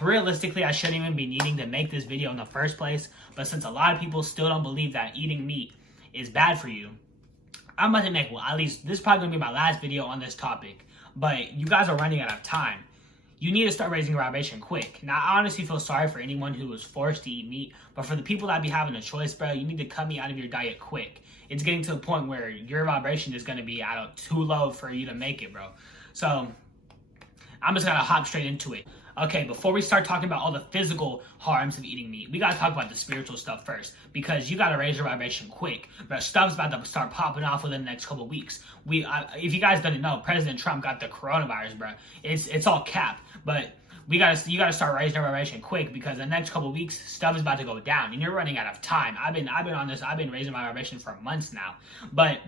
realistically, I shouldn't even be needing to make this video in the first place, but since a lot of people still don't believe that eating meat is bad for you, I'm about to make, well, at least this is probably going to be my last video on this topic, but you guys are running out of time. You need to start raising your vibration quick. Now, I honestly feel sorry for anyone who was forced to eat meat, but for the people that be having a choice, bro, you need to cut meat out of your diet quick. It's getting to a point where your vibration is going to be too low for you to make it, bro. So, I'm just going to hop straight into it. Okay, before we start talking about all the physical harms of eating meat, we gotta talk about the spiritual stuff first, because you gotta raise your vibration quick. But stuff's about to start popping off within the next couple of weeks. If you guys didn't know, President Trump got the coronavirus, bro. It's all cap, but you gotta start raising your vibration quick, because the next couple of weeks stuff is about to go down, and you're running out of time. I've been raising my vibration for months now, but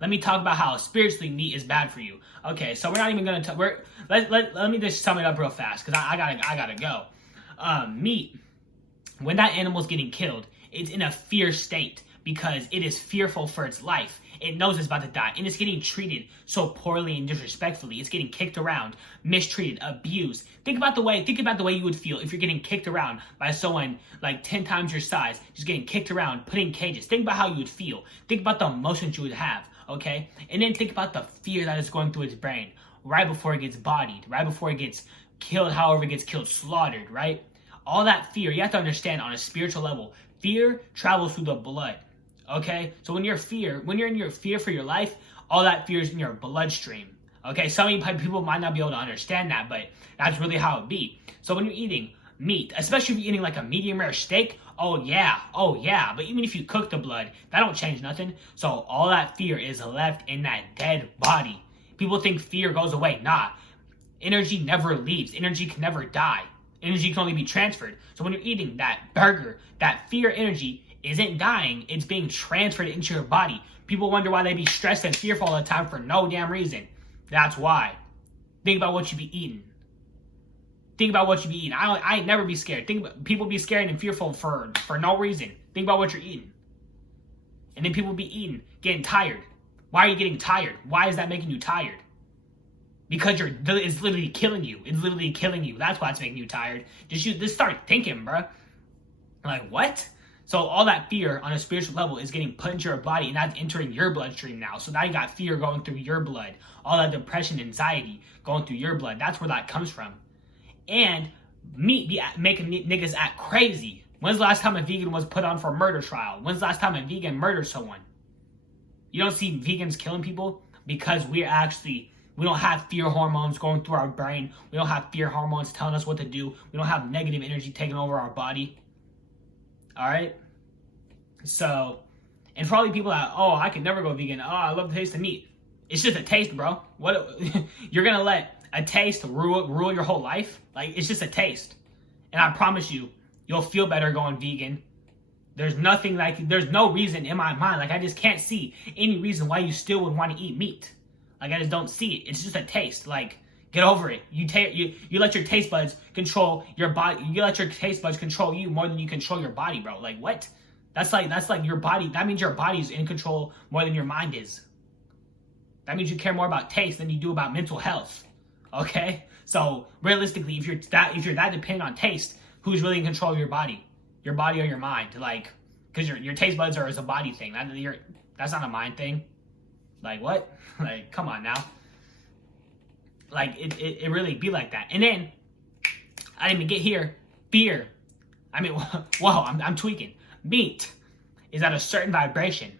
let me talk about how spiritually meat is bad for you. Okay, so we're not even gonna let me just sum it up real fast, because I gotta go. Meat, when that animal's getting killed, it's in a fear state because it is fearful for its life. It knows it's about to die, and it's getting treated so poorly and disrespectfully. It's getting kicked around, mistreated, abused. Think about the way you would feel if you're getting kicked around by someone like 10 times your size, just getting kicked around, put in cages. Think about how you would feel. Think about the emotions you would have, okay? And then think about the fear that is going through its brain right before it gets bodied, right before it gets killed, however it gets killed, slaughtered, right? All that fear, you have to understand on a spiritual level, fear travels through the blood. Okay, so when you're in your fear for your life, all that fear is in your bloodstream. Okay, some people might not be able to understand that, but that's really how it be. So when you're eating meat, especially if you're eating like a medium rare steak, oh yeah. But even if you cook the blood, that don't change nothing. So all that fear is left in that dead body. People think fear goes away. Nah, energy never leaves. Energy can never die. Energy can only be transferred. So when you're eating that burger, that fear energy isn't dying, it's being transferred into your body. People wonder why they be stressed and fearful all the time for no damn reason. That's why. Think about what you be eating. Think about what you be eating. I ain't never be scared. People be scared and fearful for no reason. Think about what you're eating. And then people be eating, getting tired. Why are you getting tired? Why is that making you tired? Because it's literally killing you. It's literally killing you. That's why it's making you tired. Just start thinking, bro. Like, what? So all that fear on a spiritual level is getting put into your body, and that's entering your bloodstream now. So now you got fear going through your blood. All that depression, anxiety going through your blood. That's where that comes from. And meat be making niggas act crazy. When's the last time a vegan was put on for a murder trial? When's the last time a vegan murdered someone? You don't see vegans killing people because we don't have fear hormones going through our brain. We don't have fear hormones telling us what to do. We don't have negative energy taking over our body. All right? So, and for all the people that, oh, I can never go vegan. Oh, I love the taste of meat. It's just a taste, bro. What you're going to let a taste rule your whole life? Like, it's just a taste. And I promise you, you'll feel better going vegan. There's no reason in my mind. Like, I just can't see any reason why you still would want to eat meat. Like, I just don't see it. It's just a taste. Like, get over it. You let your taste buds control your body. You let your taste buds control you more than you control your body, bro. Like, what? That's like your body. That means your body's in control more than your mind is. That means you care more about taste than you do about mental health. Okay? So realistically, if you're that dependent on taste, who's really in control of your body? Your body or your mind? Like, because your taste buds is a body thing. That's not a mind thing. Like, what? Like, come on now. Like, it really be like that. And then, I didn't even get here. Fear. I mean, whoa, I'm tweaking. Meat is at a certain vibration.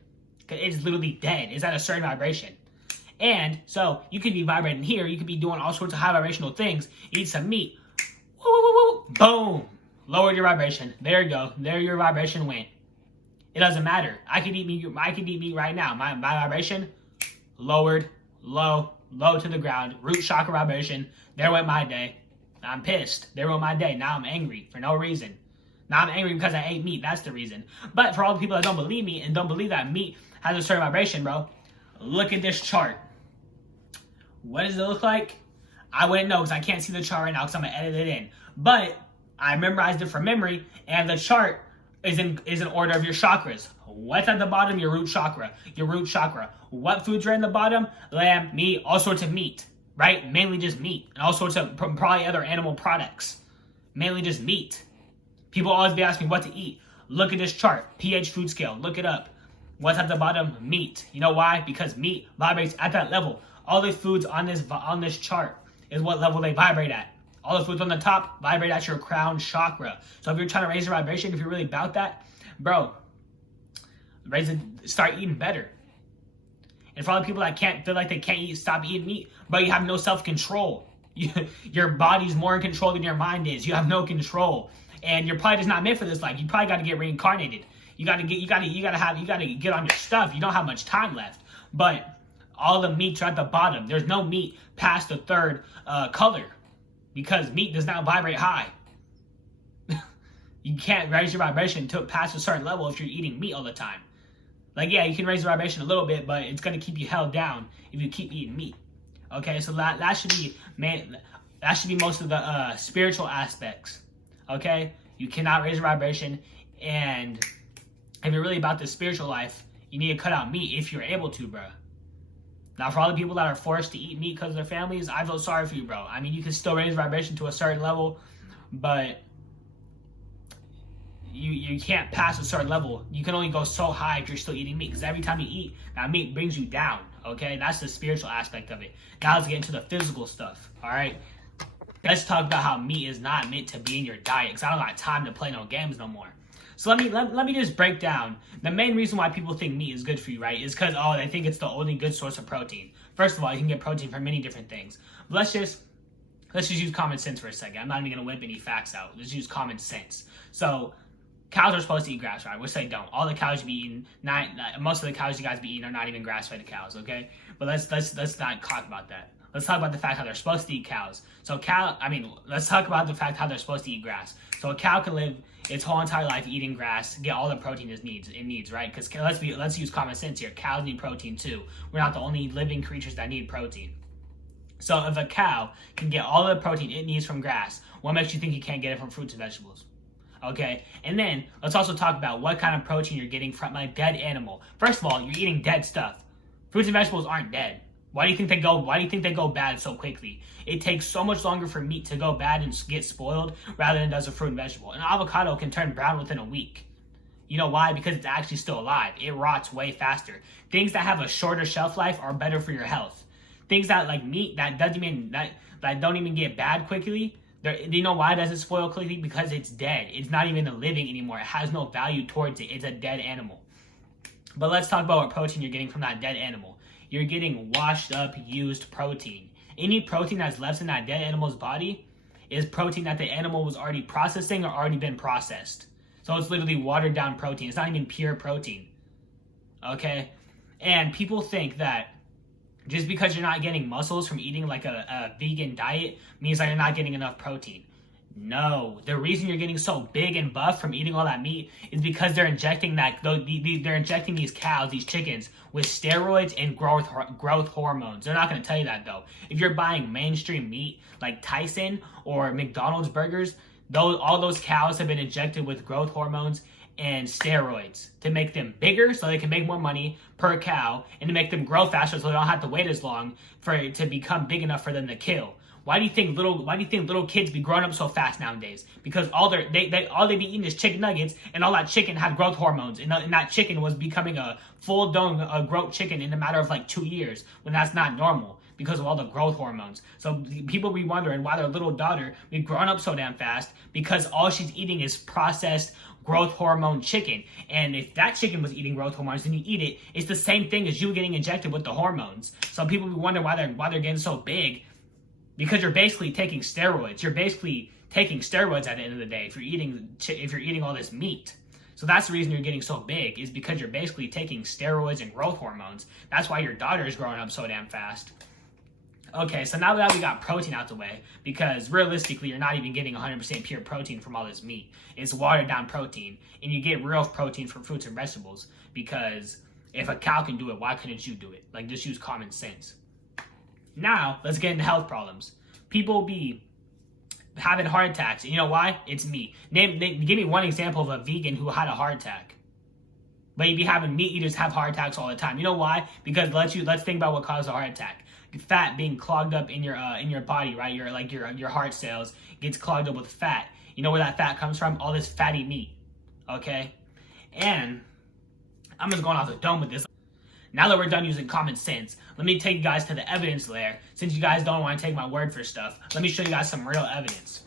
It's literally dead. It's at a certain vibration. And so, you could be vibrating here. You could be doing all sorts of high vibrational things. Eat some meat. Woo, woo, woo, woo. Boom. Lowered your vibration. There you go. There your vibration went. It doesn't matter. I could eat meat right now. My vibration, lowered, low to the ground, root chakra vibration. There went my day. I'm pissed. There went my day. Now I'm angry for no reason. Now I'm angry because I ate meat. That's the reason. But for all the people that don't believe me and don't believe that meat has a certain vibration, bro, look at this chart. What does it look like? I wouldn't know because I can't see the chart right now because I'm going to edit it in. But I memorized it from memory, and the chart is in order of your chakras. What's at the bottom? Your root chakra. Your root chakra. What foods are in the bottom? Lamb, meat, all sorts of meat, right? Mainly just meat, and all sorts of probably other animal products. Mainly just meat. People always be asking me what to eat. Look at this chart, pH food scale, look it up. What's at the bottom? Meat. You know why? Because meat vibrates at that level. All the foods on this chart is what level they vibrate at. All the foods on the top vibrate at your crown chakra. So if you're trying to raise your vibration, if you're really about that, bro, start eating better. And for all the people that can't feel like they can't eat, stop eating meat, but you have no self-control. Your body's more in control than your mind is. You have no control. And you're probably just not meant for this life. You probably got to get reincarnated. You got to get on your stuff. You don't have much time left. But all the meats are at the bottom. There's no meat past the third color, because meat does not vibrate high. You can't raise your vibration to past a certain level if you're eating meat all the time. Like, yeah, you can raise your vibration a little bit, but it's going to keep you held down if you keep eating meat. Okay, so that should be most of the spiritual aspects. Okay, you cannot raise your vibration, and if you're really about the spiritual life, you need to cut out meat if you're able to, bro. Now, for all the people that are forced to eat meat because of their families, I feel sorry for you, bro. I mean, you can still raise vibration to a certain level, but you can't pass a certain level. You can only go so high if you're still eating meat, because every time you eat, that meat brings you down, okay? That's the spiritual aspect of it. Now let's get into the physical stuff, all right? Let's talk about how meat is not meant to be in your diet, because I don't got time to play no games no more. So let me just break down the main reason why people think meat is good for you, right? Is because, oh, they think it's the only good source of protein. First of all, you can get protein from many different things. But let's just use common sense for a second. I'm not even gonna whip any facts out. Let's use common sense. So cows are supposed to eat grass, right? Which they don't. All the cows you be eating, most of the cows you guys be eating are not even grass-fed cows, okay? But let's not talk about that. Let's talk about the fact how they're supposed to eat cows. Let's talk about the fact how they're supposed to eat grass. So a cow can live its whole entire life eating grass, get all the protein it needs, right? Because let's use common sense here. Cows need protein too. We're not the only living creatures that need protein. So if a cow can get all the protein it needs from grass, what makes you think you can't get it from fruits and vegetables? Okay, and then let's also talk about what kind of protein you're getting from a dead animal. First of all, you're eating dead stuff. Fruits and vegetables aren't dead. Why do you think they go bad so quickly? It takes so much longer for meat to go bad and get spoiled rather than does a fruit and vegetable. An avocado can turn brown within a week. You know why? Because it's actually still alive. It rots way faster. Things that have a shorter shelf life are better for your health. Things that like meat that don't even get bad quickly. Do you know why it doesn't spoil quickly? Because it's dead. It's not even living anymore. It has no value towards it. It's a dead animal. But let's talk about what protein you're getting from that dead animal. You're getting washed up, used protein. Any protein that's left in that dead animal's body is protein that the animal was already processing or already been processed. So it's literally watered down protein. It's not even pure protein. Okay? And people think that just because you're not getting muscles from eating like a vegan diet means that you're not getting enough protein. No, the reason you're getting so big and buff from eating all that meat is because they're injecting these cows, these chickens, with steroids and growth hormones. They're not going to tell you that though. If you're buying mainstream meat like Tyson or McDonald's burgers, all those cows have been injected with growth hormones and steroids to make them bigger so they can make more money per cow, and to make them grow faster so they don't have to wait as long for it to become big enough for them to kill. Why do you think little kids be growing up so fast nowadays? Because all they be eating is chicken nuggets, and all that chicken had growth hormones, and that chicken was becoming a full-blown growth chicken in a matter of like 2 years, when that's not normal because of all the growth hormones. So people be wondering why their little daughter be growing up so damn fast, because all she's eating is processed growth hormone chicken. And if that chicken was eating growth hormones and you eat it, it's the same thing as you getting injected with the hormones. So people be wondering why they're getting so big. Because you're basically taking steroids. You're basically taking steroids at the end of the day if you're eating all this meat. So that's the reason you're getting so big, is because you're basically taking steroids and growth hormones. That's why your daughter is growing up so damn fast. Okay, so now that we got protein out the way, because realistically you're not even getting 100% pure protein from all this meat. It's watered down protein, and you get real protein from fruits and vegetables, because if a cow can do it, why couldn't you do it? Like, just use common sense. Now, let's get into health problems. People be having heart attacks. And you know why? It's meat. Give me one example of a vegan who had a heart attack. But you be having meat eaters have heart attacks all the time. You know why? Because let's think about what causes a heart attack. fat being clogged up in your body, right? Your heart cells gets clogged up with fat. You know where that fat comes from? All this fatty meat. Okay? And I'm just going off the dome with this. Now that we're done using common sense, let me take you guys to the evidence layer. Since you guys don't want to take my word for stuff, let me show you guys some real evidence.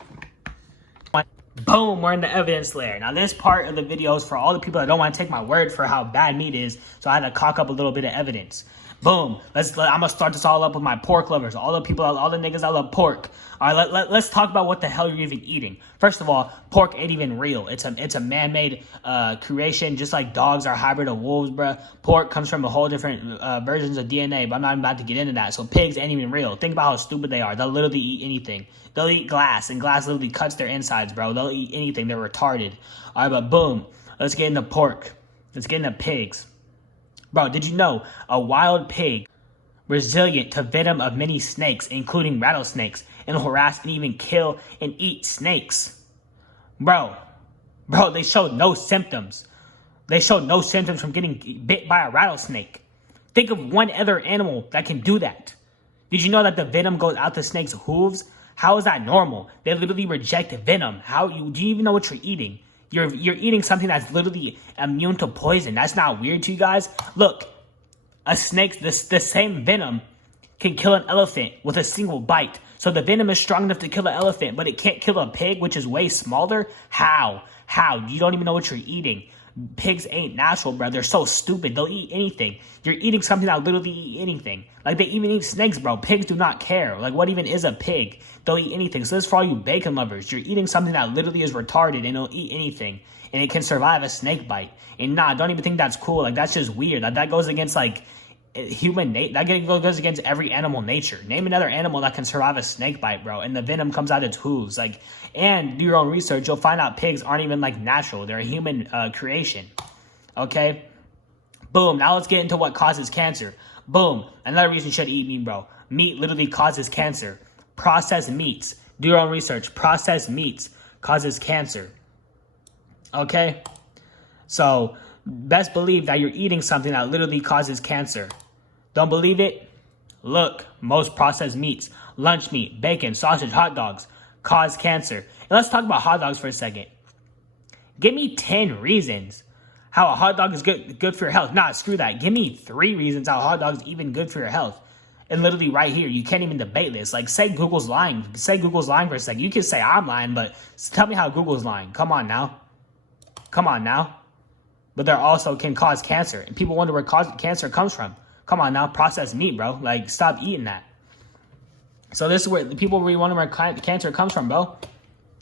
Boom, we're in the evidence layer. Now this part of the video is for all the people that don't want to take my word for how bad meat is, so I had to cock up a little bit of evidence. Boom. I'm gonna start this all up with my pork lovers, all the niggas that love pork. All right, let's talk about what the hell you're even eating. First of all, pork ain't even real. It's a man-made creation, just like dogs are hybrid of wolves, bruh. Pork comes from a whole different versions of DNA, but I'm not about to get into that. So pigs ain't even real. Think about how stupid they are. They'll literally eat anything. They'll eat glass, and glass literally cuts their insides, bro. They'll eat anything. They're retarded. All right, but boom. Let's get into pork. Let's get into pigs. Bro, did you know a wild pig resilient to venom of many snakes, including rattlesnakes, and harass and even kill and eat snakes? Bro, they showed no symptoms. They showed no symptoms from getting bit by a rattlesnake. Think of one other animal that can do that. Did you know that the venom goes out the snake's hooves? How is that normal? They literally reject venom. Do you even know what you're eating? You're eating something that's literally immune to poison. That's not weird to you guys? Look, a snake, the same venom can kill an elephant with a single bite. So the venom is strong enough to kill an elephant, but it can't kill a pig, which is way smaller? How? You don't even know what you're eating. Pigs ain't natural, bro. They're so stupid. They'll eat anything. You're eating something that'll literally eat anything. Like, they even eat snakes, bro. Pigs do not care. Like, what even is a pig? They'll eat anything. So this is for all you bacon lovers. You're eating something that literally is retarded, and it'll eat anything. And it can survive a snake bite. And nah, don't even think that's cool. Like, that's just weird. Like, that goes against, like, human nature. That goes against every animal nature. Name another animal that can survive a snake bite, bro, and the venom comes out its hooves. Like, and do your own research. You'll find out pigs aren't even like natural. They're a human creation. Okay. Boom. Now let's get into what causes cancer. Boom. Another reason you should eat meat, bro. Meat literally causes cancer. Processed meats. Do your own research. Processed meats causes cancer. Okay. So best believe that you're eating something that literally causes cancer. Don't believe it? Look, most processed meats, lunch meat, bacon, sausage, hot dogs, cause cancer. And let's talk about hot dogs for a second. Give me 10 reasons how a hot dog is good for your health. Nah, screw that. Give me 3 reasons how a hot dog is even good for your health. And literally right here, you can't even debate this. Like, say Google's lying. Say Google's lying for a second. You can say I'm lying, but tell me how Google's lying. Come on now. But they also can cause cancer. And people wonder where cancer comes from. Come on now, processed meat, bro. Like, stop eating that. So this is where the people really wonder where cancer comes from, bro.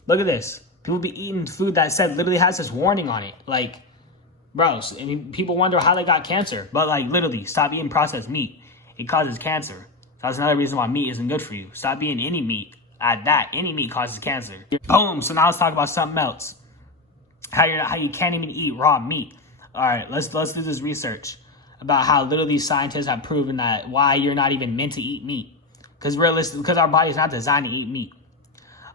Look at this. People be eating food that literally has this warning on it. Like, bro, I mean, people wonder how they got cancer. But, like, literally, stop eating processed meat. It causes cancer. So that's another reason why meat isn't good for you. Stop eating any meat. At that, any meat causes cancer. Boom. So now let's talk about something else. How you can't even eat raw meat. All right, let's do this research about how literally scientists have proven that why you're not even meant to eat meat. Because our body is not designed to eat meat.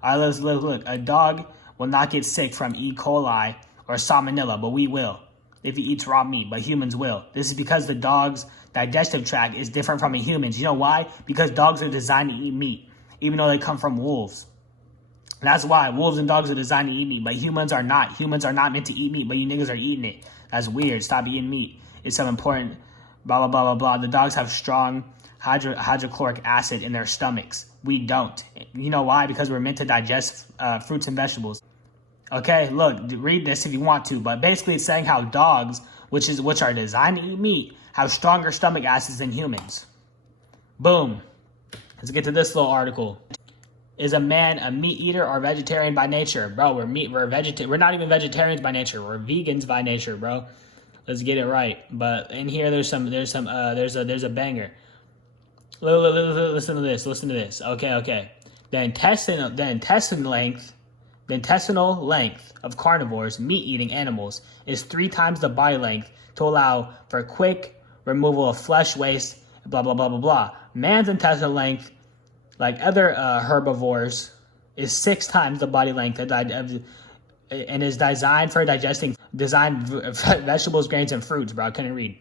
All right, let's look. A dog will not get sick from E. coli or salmonella, but we will if he eats raw meat, but humans will. This is because the dog's digestive tract is different from a human's. You know why? Because dogs are designed to eat meat, even though they come from wolves. That's why wolves and dogs are designed to eat meat, but humans are not. Humans are not meant to eat meat, but you niggas are eating it. That's weird. Stop eating meat. It's so important. Blah, blah, blah, blah, blah. The dogs have strong hydrochloric acid in their stomachs. We don't. You know why? Because we're meant to digest fruits and vegetables. Okay, look, read this if you want to. But basically it's saying how dogs, which are designed to eat meat, have stronger stomach acids than humans. Boom. Let's get to this little article. Is a man a meat eater or vegetarian by nature? Bro, we're not even vegetarians by nature. We're vegans by nature, bro. Let's get it right. But in here there's a banger. Listen to this. Okay. The intestinal length of carnivores, meat-eating animals, is 3 times the body length to allow for quick removal of flesh waste, blah, blah, blah, blah, blah. Man's intestinal length, like other herbivores, is 6 times the body length and is designed for digesting vegetables, grains, and fruits, bro. I couldn't read.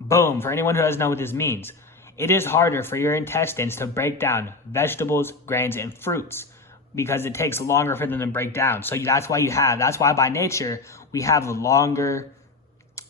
Boom. For anyone who doesn't know what this means, it is harder for your intestines to break down vegetables, grains, and fruits because it takes longer for them to break down. So that's why by nature we have longer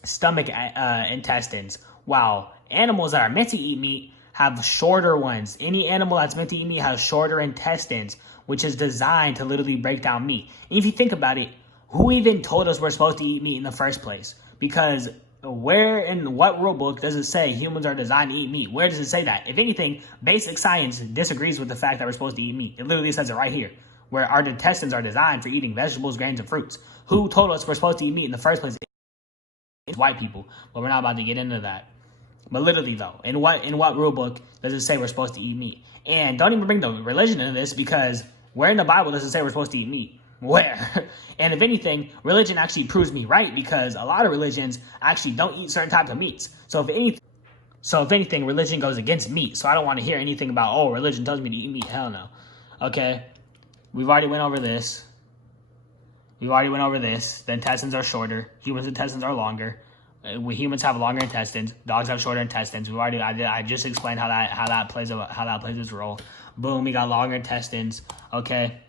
stomach intestines, while animals that are meant to eat meat have shorter ones. Any animal that's meant to eat meat has shorter intestines, which is designed to literally break down meat. And if you think about it, who even told us we're supposed to eat meat in the first place? Because where in what rule book does it say humans are designed to eat meat? Where does it say that? If anything, basic science disagrees with the fact that we're supposed to eat meat. It literally says it right here, where our intestines are designed for eating vegetables, grains, and fruits. Who told us we're supposed to eat meat in the first place? It's white people, but we're not about to get into that. But literally though, in what rule book does it say we're supposed to eat meat? And don't even bring the religion into this, because where in the Bible does it say we're supposed to eat meat? Where? And if anything, religion actually proves me right, because a lot of religions actually don't eat certain types of meats. So if anything, religion goes against meat. So I don't want to hear anything about, oh, religion tells me to eat meat. Hell no. Okay, we've already went over this. The intestines are shorter. Humans' intestines are longer. Humans have longer intestines. Dogs have shorter intestines. I just explained how that plays its role. Boom, we got longer intestines. Okay.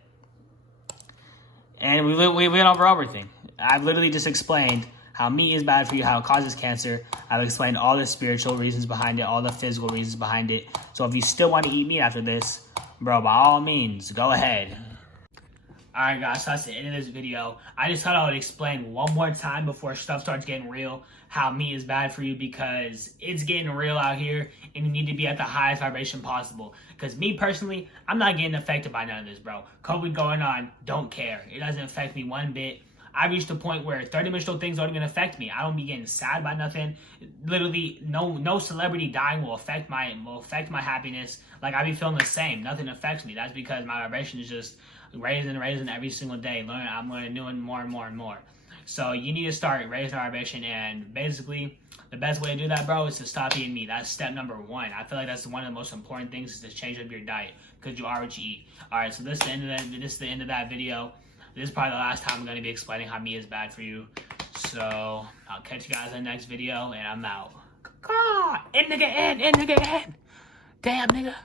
And we went over everything. I've literally just explained how meat is bad for you, how it causes cancer. I've explained all the spiritual reasons behind it, all the physical reasons behind it. So if you still want to eat meat after this, bro, by all means, go ahead. Alright guys, so that's the end of this video. I just thought I would explain one more time before stuff starts getting real how meat is bad for you, because it's getting real out here and you need to be at the highest vibration possible. Because me personally, I'm not getting affected by none of this, bro. COVID going on, don't care. It doesn't affect me one bit. I reached a point where third-dimensional things don't even affect me. I don't be getting sad by nothing. Literally, no celebrity dying will affect my happiness. Like, I be feeling the same. Nothing affects me. That's because my vibration is just raising every single day. I'm learning new and more and more and more. So you need to start raising our vibration, and basically the best way to do that, bro, is to stop eating meat. That's step number one. I feel like that's one of the most important things, is to change up your diet, because you are what you eat. All right, so this is the end of that video. This is probably the last time I'm going to be explaining how meat is bad for you. So I'll catch you guys in the next video, and I'm out. End nigga, end. Damn, nigga.